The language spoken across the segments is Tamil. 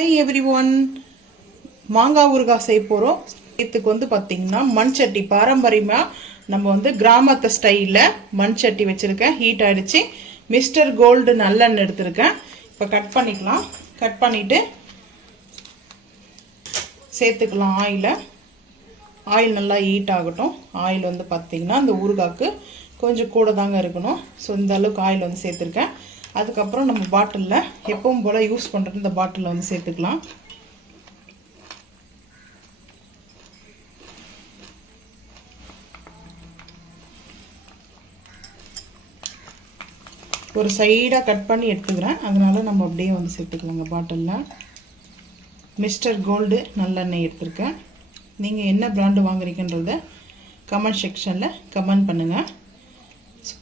ஹாய் எவ்ரி ஒன், மாங்காய் ஊறுகாய் செய்ய போகிறோம். இதுக்கு வந்து பார்த்திங்கன்னா மண் சட்டி, பாரம்பரியமாக நம்ம வந்து கிராமத்து ஸ்டைலில் மண் சட்டி வச்சுருக்கேன். ஹீட் ஆகிடுச்சு. மிஸ்டர் கோல்டு நல்லெண்ணெய் எடுத்துருக்கேன். இப்போ கட் பண்ணிக்கலாம். கட் பண்ணிவிட்டு சேர்த்துக்கலாம் ஆயில் நல்லா ஹீட் ஆகட்டும். ஆயில் வந்து பார்த்திங்கன்னா இந்த ஊறுகாய்க்கு கொஞ்சம் கூட தாங்க இருக்கணும். ஸோ இந்த அளவுக்கு ஆயில் வந்து சேர்த்துருக்கேன். அதுக்கப்புறம் நம்ம பாட்டிலில் எப்பவும் போல் யூஸ் பண்ணுறது இந்த பாட்டிலில் வந்து சேர்த்துக்கலாம். ஒரு சைடாக கட் பண்ணி எடுத்துக்கிறேன், அதனால் நம்ம அப்படியே வந்து சேர்த்துக்கலாங்க பாட்டிலில். மிஸ்டர் கோல்டு நல்லெண்ணெய் எடுத்துருக்கேன். நீங்கள் என்ன பிராண்டு வாங்குறீங்கன்றத கமெண்ட் செக்ஷனில் கமெண்ட் பண்ணுங்கள்.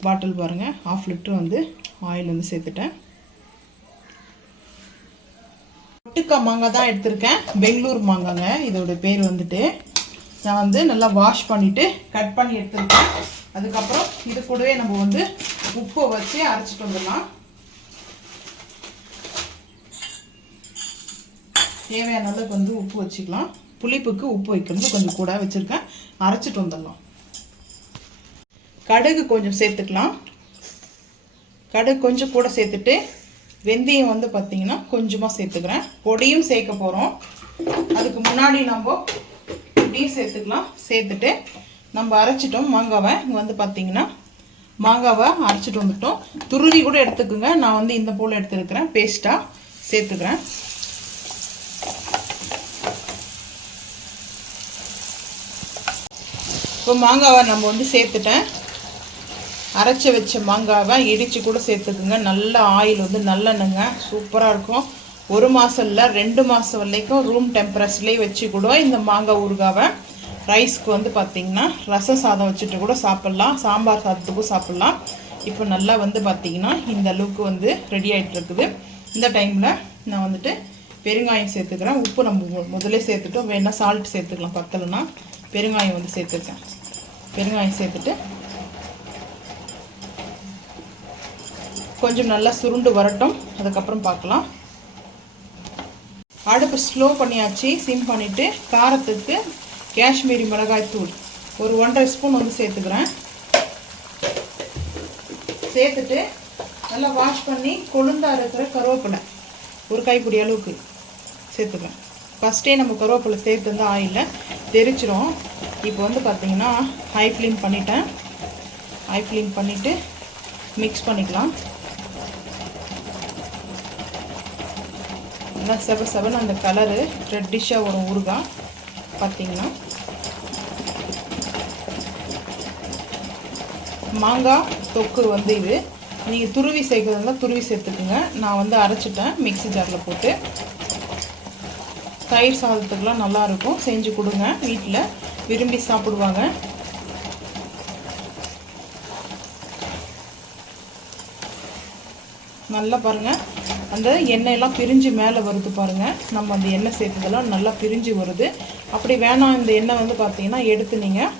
பாட்டில் பாருங்கள், 1/2 லிட்டர் வந்து ஆயில் வந்து சேர்த்துட்டேன். ஒட்டுக்காய் மாங்காய் தான் எடுத்திருக்கேன். பெங்களூர் மாங்காங்க இதோட பேர் வந்துட்டு. நான் வந்து நல்லா வாஷ் பண்ணிவிட்டு கட் பண்ணி எடுத்துருக்கேன். அதுக்கப்புறம் இது கூடவே நம்ம வந்து உப்பை வச்சு அரைச்சிட்டு வந்துடலாம். தேவையான அளவுக்கு வந்து உப்பு வச்சுக்கலாம். புளிப்புக்கு உப்பு வைக்கிறது கொஞ்சம் கூட வச்சுருக்கேன். அரைச்சிட்டு வந்துடலாம். கடுகு கொஞ்சம் சேர்த்துக்கலாம். கடுகு கொஞ்சம் கூட சேர்த்துட்டு வெந்தயம் வந்து பார்த்திங்கன்னா கொஞ்சமாக சேர்த்துக்கிறேன். பொடியும் சேர்க்க போகிறோம். அதுக்கு முன்னாடி நம்ம பொடியும் சேர்த்துக்கலாம். சேர்த்துட்டு நம்ம அரைச்சிட்டோம் மாங்காவை. இங்கே வந்து பார்த்திங்கன்னா மாங்காவை அரைச்சிட்டு வந்துட்டோம். துருவி கூட எடுத்துக்குங்க. நான் வந்து இந்த போல் எடுத்துருக்கிறேன். பேஸ்ட்டாக சேர்த்துக்கிறேன். இப்போ மாங்காவை நம்ம வந்து சேர்த்துட்டேன். அரைச்சி வச்ச மாங்காவை இடித்து கூட சேர்த்துக்குங்க. நல்ல ஆயில் வந்து நல்லெண்ணெங்க, சூப்பராக இருக்கும். 1 மாதம் இல்லை 2 மாதம் வரைக்கும் ரூம் டெம்பரேச்சர்லேயே வச்சு கூட இந்த மாங்காய் ஊறுகாவை ரைஸ்க்கு வந்து பார்த்திங்கன்னா ரசம் சாதம் வச்சுட்டு கூட சாப்பிட்லாம், சாம்பார் சாதத்துக்கும் சாப்பிட்லாம். இப்போ நல்லா வந்து பார்த்திங்கன்னா இந்த அளவுக்கு வந்து ரெடி ஆகிட்டு இருக்குது. இந்த டைமில் நான் வந்துட்டு பெருங்காயம் சேர்த்துக்கிறேன். உப்பு நம்ம முதலே சேர்த்துட்டோம், வேணால் சால்ட் சேர்த்துக்கலாம். பத்தலைன்னா பெருங்காயம் வந்து சேர்த்துருக்கேன். பெருங்காயம் சேர்த்துட்டு கொஞ்சம் நல்லா சுருண்டு வரட்டும், அதுக்கப்புறம் பார்க்கலாம். அடுப்பு ஸ்லோ பண்ணியாச்சு. சிம் பண்ணிவிட்டு காரத்துக்கு காஷ்மீரி மிளகாய் தூள் ஒரு 1.5 ஸ்பூன் வந்து சேர்த்துக்கிறேன். சேர்த்துட்டு நல்லா வாஷ் பண்ணி கொழுந்தா இருக்கிற கருவேப்பிலை ஒரு கைப்பிடி அளவுக்கு சேர்த்துக்கிறேன். ஃபஸ்ட்டே நம்ம கருவேப்பிலை சேர்த்து ஆயிலில் தெரிச்சிரும். இப்போ வந்து பார்த்திங்கன்னா ஹை ஃப்ளேம் பண்ணிட்டேன். ஹை ஃப்ளேம் பண்ணிவிட்டு மிக்ஸ் பண்ணிக்கலாம். நல்லா செவன்னு அந்த கலரு ரெட்டிஷாக வரும் ஊறுகாய் பார்த்திங்கன்னா. மாங்காய் தொக்கு வந்து இது நீங்கள் துருவி சேர்க்குறதுனா துருவி சேர்த்துக்குங்க. நான் வந்து அரைச்சிட்டேன் மிக்ஸி ஜாரில் போட்டு. தயிர் சாதத்துக்கெலாம் நல்லாயிருக்கும், செஞ்சு கொடுங்க. வீட்டில் விரும்பி சாப்பிடுவாங்க. நல்லா பாருங்கள், அந்த எண்ணெயெல்லாம் பிரிஞ்சு மேலே வருது பாருங்கள். நம்ம அந்த எண்ணெய் சேர்த்ததெல்லாம் நல்லா பிரிஞ்சு வருது. அப்படி வேணாம் இந்த எண்ணெய் வந்து பார்த்திங்கன்னா எடுத்து நீங்கள்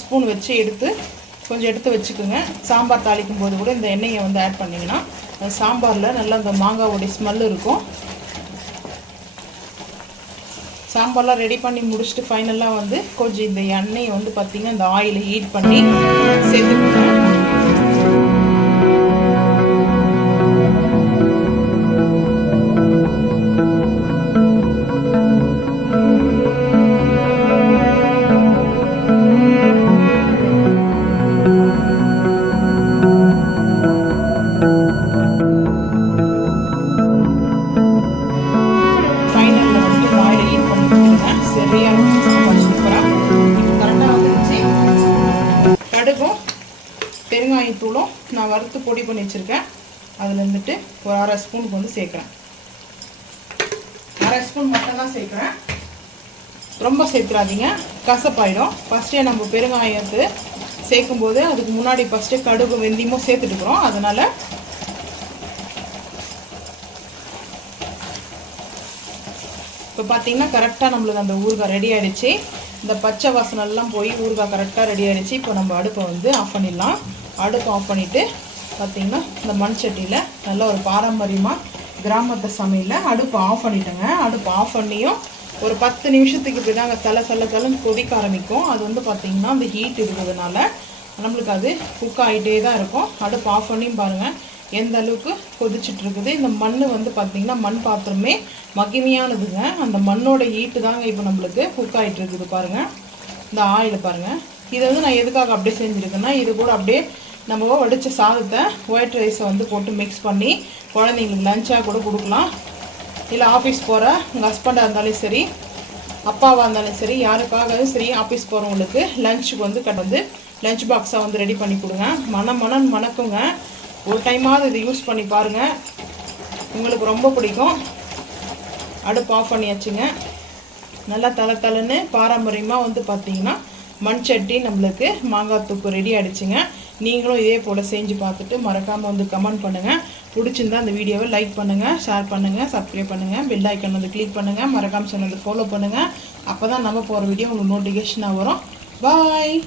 ஸ்பூன் வச்சு கொஞ்சம் எடுத்து வச்சுக்கோங்க. சாம்பார் தாளிக்கும் போது கூட இந்த எண்ணெயை வந்து ஆட் பண்ணிங்கன்னா சாம்பாரில் நல்லா அந்த மாங்காவோடைய ஸ்மெல் இருக்கும். சாம்பார்லாம் ரெடி பண்ணி முடிச்சுட்டு ஃபைனலாக வந்து கொஞ்சம் இந்த எண்ணெயை வந்து பார்த்திங்கன்னா இந்த ஆயிலை ஹீட் பண்ணி சேர்த்துக்கோங்க. கடுகும் பெருங்காயத்தூளும் நான் வறுத்து பொடி பண்ணி வச்சுருக்கேன். அதில் இருந்துட்டு ஒரு 1/2 ஸ்பூனுக்கு வந்து சேர்க்குறேன். 1/2 ஸ்பூன் மட்டும் தான் சேர்க்குறேன். ரொம்ப சேர்த்துறாதீங்க, கசப்பாயிடும். ஃபஸ்ட்டே நம்ம பெருங்காயத்து சேர்க்கும்போது அதுக்கு முன்னாடி ஃபஸ்ட்டே கடுகு வெந்தயமும் சேர்த்துட்டுக்கிறோம். அதனால் இப்போ பார்த்திங்கன்னா கரெக்டாக நம்மளுக்கு அந்த ஊறுகாய் ரெடி ஆகிடுச்சு. இந்த பச்சை வாசனெல்லாம் போய் ஊறுகாய் கரெக்டாக ரெடி ஆகிடுச்சு. இப்போ நம்ம அடுப்பை வந்து ஆஃப் பண்ணிடலாம். அடுப்பை ஆஃப் பண்ணிவிட்டு பார்த்திங்கன்னா இந்த மண் சட்டியில் நல்லா ஒரு பாரம்பரியமாக கிராமத்து சமையலில் அடுப்பு ஆஃப் பண்ணிட்டேங்க. அடுப்பு ஆஃப் பண்ணியும் ஒரு 10 நிமிஷத்துக்கு இப்படி தாங்க தலை கொதிக்க ஆரம்பிக்கும். அது வந்து பார்த்திங்கன்னா அந்த ஹீட் இருக்கிறதுனால நம்மளுக்கு அது குக் ஆகிட்டே தான் இருக்கும். அடுப்பு ஆஃப் பண்ணியும் பாருங்கள் எந்த அளவுக்கு கொதிச்சுட்ருக்குது. இந்த மண் வந்து பார்த்திங்கன்னா மண் பாத்திரமே மகிமையானதுங்க. அந்த மண்ணோட ஹீட்டு தாங்க இப்போ நம்மளுக்கு குக் ஆகிட்டு இருக்குது பாருங்கள். இந்த ஆயில் பாருங்கள். இதை வந்து நான் எதுக்காக அப்படியே செஞ்சுருக்கேன்னா, இது கூட அப்படியே நம்ம வடித்த சாதத்தை ஒயிட் ரைஸை வந்து போட்டு மிக்ஸ் பண்ணி குழந்தைங்களுக்கு லஞ்சாக கூட கொடுக்கலாம். இல்லை ஆஃபீஸ் போகிற உங்கள் ஹஸ்பண்டாக இருந்தாலும் சரி, அப்பாவாக இருந்தாலும் சரி, யாருக்காகவும் சரி ஆஃபீஸ் போகிறவங்களுக்கு லஞ்சுக்கு வந்து லஞ்ச் பாக்ஸாக வந்து ரெடி பண்ணி கொடுங்க. மணக்குங்க. ஒரு டைமாவது இதை யூஸ் பண்ணி பாருங்கள், உங்களுக்கு ரொம்ப பிடிக்கும். அடுப்பு ஆஃப் பண்ணியாச்சுங்க. நல்லா தலைன்னு பாரம்பரியமாக வந்து பார்த்திங்கன்னா மண் சட்டி நம்மளுக்கு மாங்காய் தொக்கு ரெடி ஆகிடுச்சுங்க. நீங்களும் இதே போல் செஞ்சு பார்த்துட்டு மறக்காமல் வந்து கமெண்ட் பண்ணுங்கள். பிடிச்சிருந்தா அந்த வீடியோவை லைக் பண்ணுங்கள், ஷேர் பண்ணுங்கள், சப்ஸ்கிரைப் பண்ணுங்கள், பெல் ஐக்கன் வந்து கிளிக் பண்ணுங்கள், மறக்காமல் சேனலை ஃபாலோ பண்ணுங்கள். அப்போ தான் நம்ம போகிற வீடியோ உங்களுக்கு நோட்டிஃபிகேஷனாக வரும். பாய்.